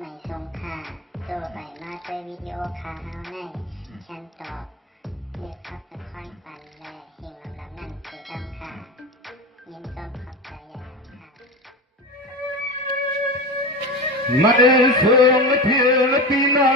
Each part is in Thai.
ไม่ทรงค่าตัวใบมาด้วยวิดีโอคาเฮาในฉันตอบเลือกขับเป็นค่อยปันและเฮงลำนั่นคือดำค่ะยินต้นขอบใจใหญ่ค่ะไม่ทรงเทียนปีนา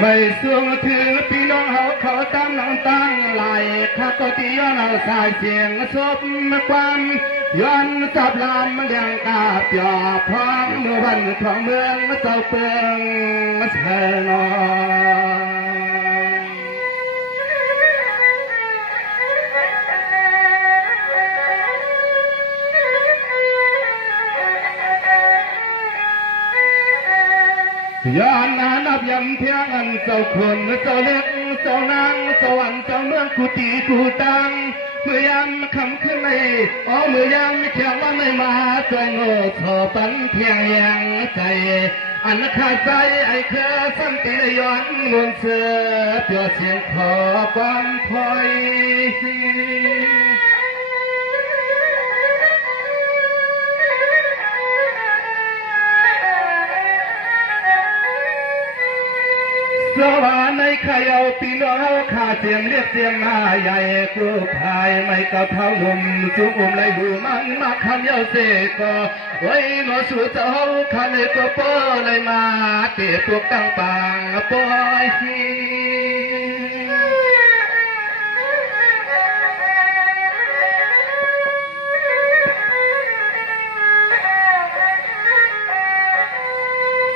ไม่ทรงเทียนปีน้องเขาตั้งน้ำตั้งไหลข้าก็ตีย้อนเอาสายเสียงซบความย้อนจับลำเลียงกาบยอพร้อมเมื่อวันของเมืองเจ้าเปืองเชนย้อนนานับยำเพียงอันเจ้าคนเจ้าเล็กเจ้านางเจ้าอันเจ้าเมืองกูตีกูตังเมื่อยามคำขึ้นในเมื่อยามเขียวว่าไม่มาใจโง่เธอปันเพียงยังใจอันขาดใจไอ้เคยสันติย้อนงวนเสือเพื่อเสียงขอความพอยสวรรค์ในขยเอาปีน้องขาเสียงเรียกเสียงมาใหญ่กรูพายไม่กับเท้าหนุ่มจุกเลยดูมันมาคำเย้าเสกไว้หนอสู่เจ้าขันเลยตัวป้อเลยมาเตะตัวตั้งปางปอย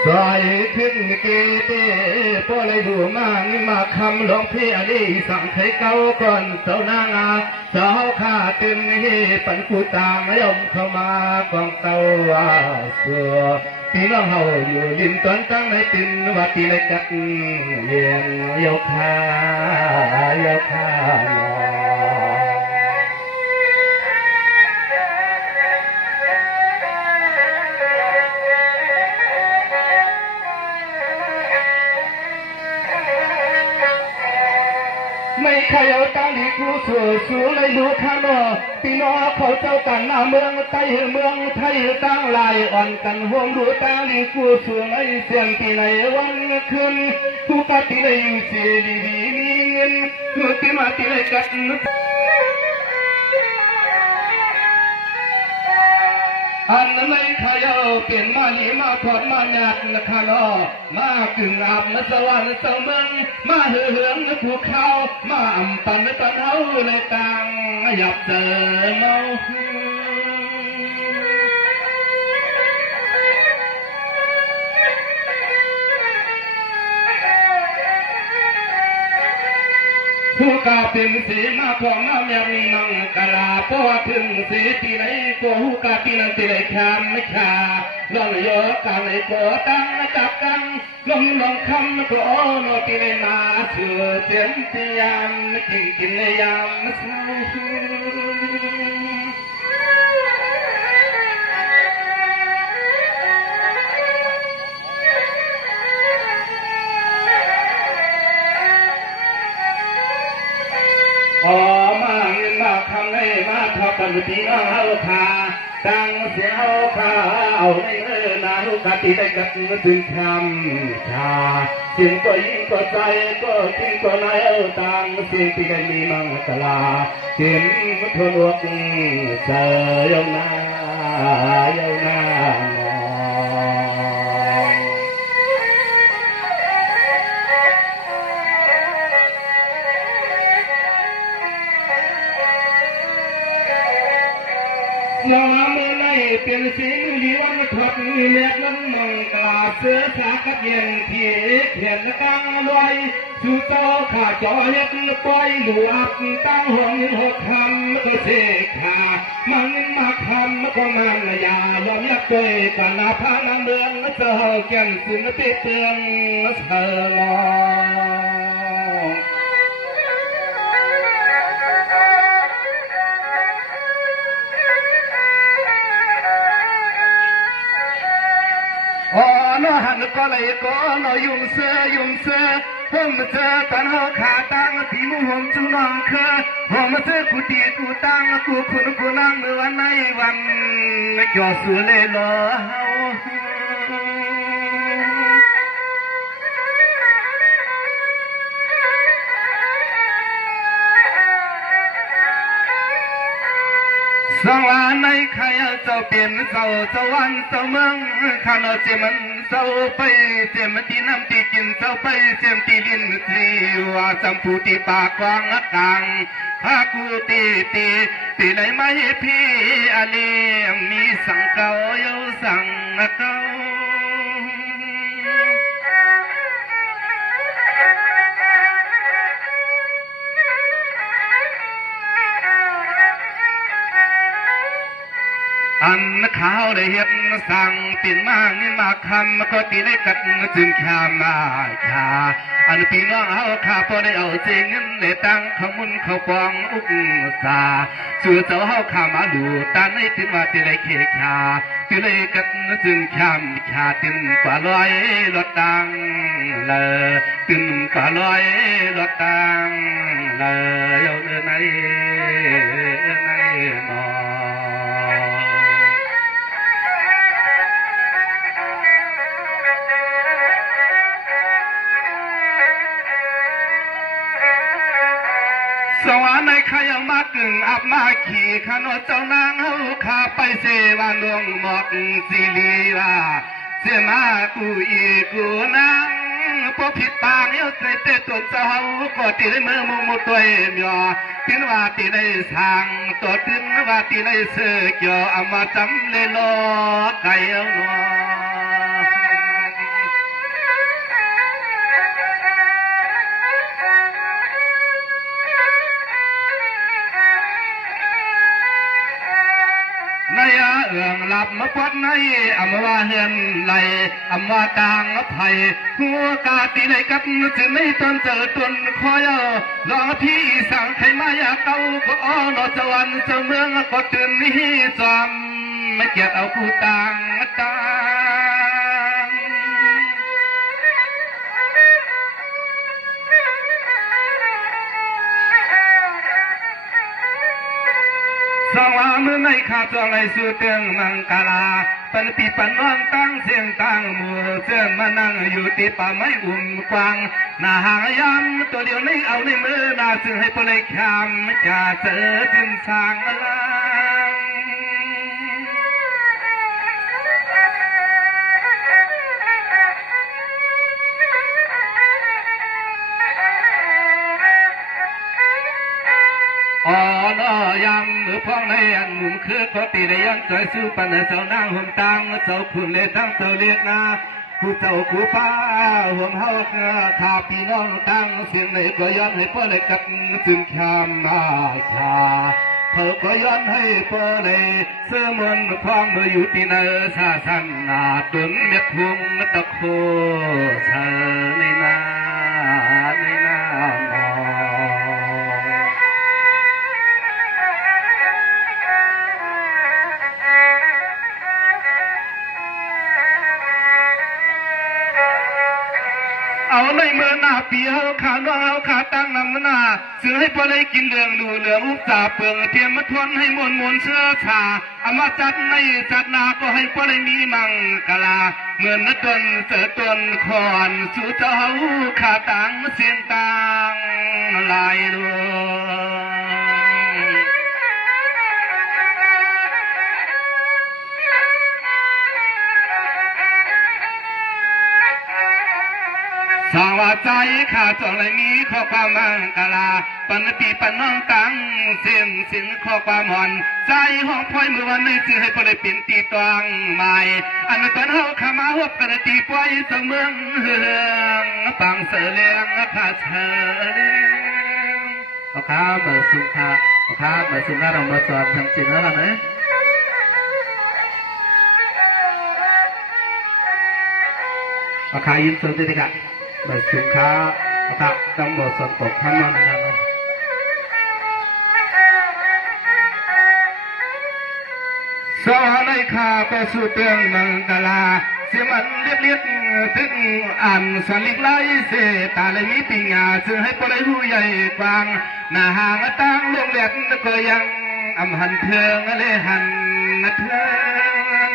สายขึ้นเกเตป้อเลยดูมันมาคำหลวงพี่อดีสั่งให้เก้าก่อนเจ้านางาเจ้าข้าเต็มให้ปันผู้ต่างยมเข้ามากองเต้าเสือที่เราเฮาอยู่ลินตอนตั้งในตินวัดที่เล็กกันเลี้ยงยกขายกขาไม่ใครเอาตั้งดีกูสู่สู่เลยดูข้างนอกพี่น้องเขาเจ้ากันหน้าเมืองใต้เมืองไทยตั้งลายอ่อนกันห่วงดูตั้งดีกูสู่ในเสียงที่ในวันคืนกูปฏิเลยอยู่เสียดีดีมีเงินคือที่มาที่เลยกันอันนั้นไม่ขยเอาเปลี่ยนมาหนีมาถอดมาหนักนะคะนอมากึ่งอาบนสวรรค์เจ้าเมืองมาเหืองภูเขามาอ่ำปันตันเฮาในต่างหยับเจอเมาผู้กาเป็นสีมาพองน้ำยังมังกลาเพราะว่าถึงสีที่ไหนก็ผู้กาที่นั่งที่ไหนคำไม่ขาลองโยกันไหนก็ตั้งจับกันลงลองคำก็โนที่ไหนมาเชื่อเจียมเจียมกินกินในยามเช้ามาเงินมาคำให้มาทอปันตีเอาขาตั้งเสียเอาขาเอาในนาลูกกาตีได้กัดถึงคำชาเสียงก็ยิ่งก็ใจก็ทิ้งก็นายเอาตังเสียงที่ได้มีมังกลาเสียงทนวกเสยยนาอย่าเมื่อไรเป็นสีมือลีวันขดมีเล็บนั้นมังกลาเสือสากัดเย็นที่เขียนตั้งไว้สู่เจ้าข้าจอเย็ดปล่อยหลวกตั้งห่วงหดคำก็เสกขามันมาคำก็มันอย่ายอมยักตัวกันนาพานาเมืองเจ้าแก่นสินติเตือนเธอมองนหันก็เลยก็นยุ่งเสือ hôm giờ toàn hậu khả tăng thì mu hôm chú nòng khơ hôm giờ cụ tì cụ tăng cụ khun cụ năng mưaวันnàyวันcho sửa lê lò haoสวรรค์ในใครเจ้าเปลี่ยนเจ้าสวรรค์เจ้าเมืองข้าโนเจมันเจ้าไปเจมตีน้ำตีกินเจ้าไปเจมตีลินทีว่าสัมผูตีปากกวางกลางถ้ากูตีไหนไม่พี่อันนี้มีสังเกาอยู่สังเกาอันข้าวได้เห็นสั่งตินมาเงินมาคำก็ตีได้กัดจึงข้ามมาชาอันพี่น้องเอาข้าพอได้เอาเจเงินได้ตั้งขมุนเขาปองอุกสาสื่อเจ้าเอาข้ามาดูตาในตินว่าตีได้เขชาตีได้กัดจึงข้ามชาตินกว่าลอยรถตังเลยตินกว่าลอยรถตังเลยเอาในนอสวรรค์ในใครเอามากึ่งอับมาขี่ขนวดเจ้านางเฮาขาไปเสวานลวงหมดสิลีว่าเสมากูนางพอผิดปางเยอะใส่เตะตัวเจ้าเฮาก็ตีได้มือมุดตัวเอ็มยอตินว่าตีได้สั่งตัวตินว่าตีได้เสือกยอเอามาจำเลยล้อไก่เอาหนอนายเอื้องหลับมาปัดในอำว่าเฮือนไหลอำว่าต่างไผ่หัวกาตีในกับจึงไม่ตนเจอตนคอยรอพี่สั่งใครมาอยากเก่าก็อ้อนอจวันเจ้าเมืองก็ตื่นนี้จอมไม่เกียดเอาผู้ต่างสวามือในข้าจองในสู่เตียงมังกาลาปันปีปันนอนตั้งเสียงตั้งมือเสื่อมานั่งอยู่ตีป่าไม้อุ่มกวางหน้าหางยำตัวเดียวในเอาในมือนาซึ่งให้พลายคำจะเจอจึงสร้างอะไรอ๋อน้อยำมือพ้องในอันมุมคือเขาตีได้ย้อนใจสู้ปันเจ้านางห่มตังเจ้าคุณเลยตั้งเจ้าเรียกนาผู้เจ้าผู้ป้าห่วงเฮาข้าพี่น้องตั้งเสียงไหนก็ย้อนให้พ่อเลยกัดจึงข้ามมาชาเขาก็ย้อนให้พ่อเลยเสื้อมันพร้อมมืออยู่ที่เนอซาสันนาตุนเม็ดพุงตะโคเธอในนาเอาในเมื่อหน้าปีเฮาขาน้องเฮาขาตั้งนำหน้าซื้อให้พอได้กินเหลืองดูเหลืองอุบจ่าเปลืองเทียมมาทวนให้มวนเสื้อชาเอามาจัดในจัดนาก็ให้พอได้มีมังกลาเงินนตนเสือตนคอนสู่เจ้าเฮาขาตั้งเสียงตังลายดวง สวัสดีข้าจงเลยมีข้อความมังกลาปันปีปันน้องตังเสียงสินข้อความหอนใจห้องพ่อยมือวันนี้ซื้อให้พอได้เป็นตีตวงใหม่อันตอนเฮาขามาหบกันตีปล่อยสเมืองเฮืองปังเสลียงข้าเฉลียงเอาข้าเบอร์สุขะเอาข้าเบอร์สุขะเรามาสอบทางจิตแล้วล่ะไหมเอาข้ายิ้มสุดที่กันบทสุขาตักต้องบทสนตกข้างนอกนะครับสอนให้ข้าไปสู่เตืองมังกลา เสียมันเรียบถึงอ่านสลิกไล่เสตาเลยมีปิญญาซื้อให้ปลายผู้ใหญ่กวางหน้าห่างตั้งลงแดดก็ยังอำหันเทืองเลยหันเทือง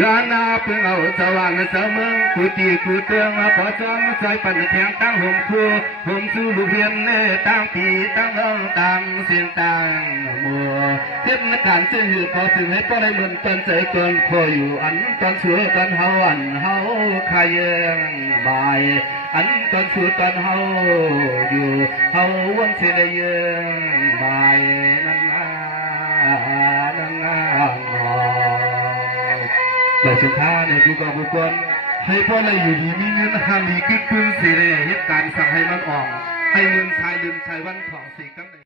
ยานาเพิ่งเอาสว่างเสมอกูตีกูเตืองขอจอมใจปั่นแทงตั้งห่มคู่ห่มสู้ลูกเรียนเน่ตั้งปีตั้งน้องตั้งเสียงตั้งมัวเทียบนักการซึ่งอยู่พอถึงให้ป้อนให้เหมือนตอนใจเกินคอยอยู่อันตอนสวยตอนเฮาอันเฮาขายเยังบายอันตอนสวยตอนเฮาอยู่เฮาวันเสียเยังบายนั่นนั่นแต่สุดท้ายเนี่ยผู้กองผู้กวนให้พ่อเลยอยู่ดีมีเงินห้ามมีกึศปืนสีเลยเหตุการณ์สั่งให้มันออกให้เงินชายลืมชายวันของสีกันเลย